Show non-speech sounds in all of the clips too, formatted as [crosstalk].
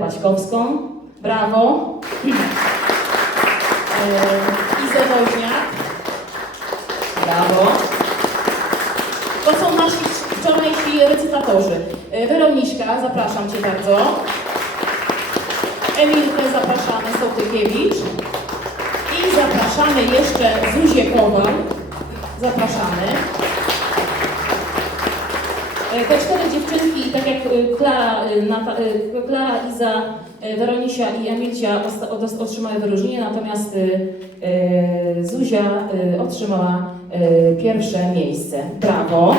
Paśkowską. Brawo. E, Izę Woźniak. Brawo. To są nasi wczorajsi recytatorzy. E, Weroniczka, zapraszam Cię bardzo. Emilkę zapraszamy, Sołtykiewicz. I zapraszamy jeszcze Zuzię Kowal. Zapraszamy. E, Te cztery dziewczynki, tak jak e, Klara, e, Klara Iza, Weronisia i Emilcia otrzymały wyróżnienie, natomiast Zuzia otrzymała pierwsze miejsce. Brawo!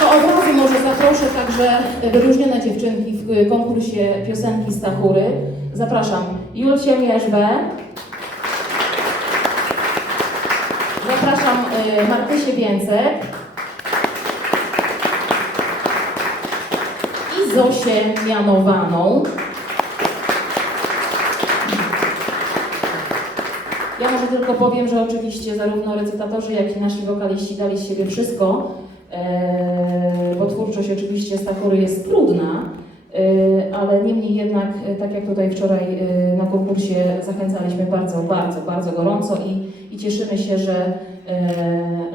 To od razu może zaproszę także wyróżnione dziewczynki w konkursie piosenki Stachury. Zapraszam Julcię Mierzwę. Zapraszam Martysię Więcek. I Zosię Mianowaną. Ja może tylko powiem, że oczywiście zarówno recytatorzy, jak i nasi wokaliści dali z siebie wszystko, e, bo twórczość oczywiście Stachory jest trudna, e, ale niemniej jednak, e, tak jak tutaj wczoraj na konkursie zachęcaliśmy bardzo, bardzo, bardzo gorąco i, i cieszymy się, że,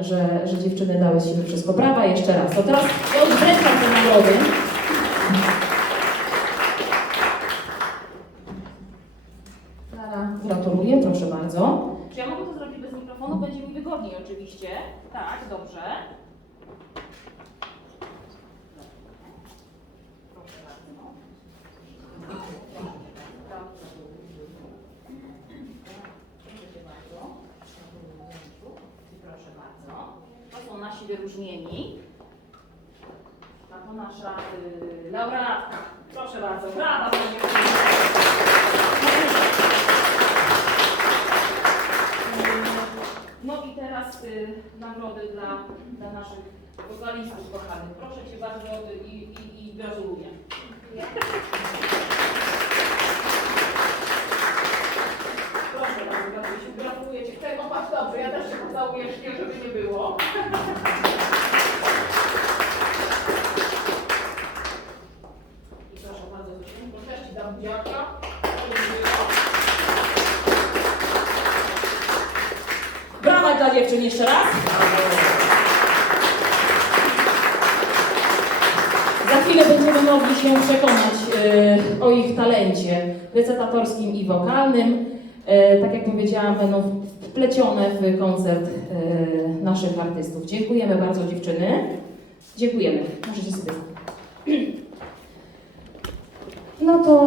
że, że dziewczyny dały z siebie wszystko. Brawa jeszcze raz. To teraz ja odwręczam te nagrody. Klara, gratuluję, proszę bardzo. Czy ja mogę to zrobić bez mikrofonu? Będzie mi wygodniej oczywiście. Tak, dobrze. Proszę bardzo. To są nasi wyróżnieni. A to nasza y, laureatka. Proszę bardzo. Brawa dziewczyny. No i teraz y, nagrody dla, dla naszych wokalistów kochanych. Proszę Cię bardzo i, i, i gratuluję. Proszę bardzo, Gabrysiu, gratuluję Ci. Tego masz dobrze, ja też się pocałuję, żeby nie było. I proszę bardzo, Zosiu, też Ci dam buziaka. Brawa dla dziewczyn jeszcze raz. Za chwilę będziemy mogli się przekonać e, o ich talencie recytatorskim i wokalnym. E, tak jak powiedziałam, będą wplecione w koncert e, naszych artystów. Dziękujemy bardzo dziewczyny. Dziękujemy. Możecie sobie. [clears throat] No to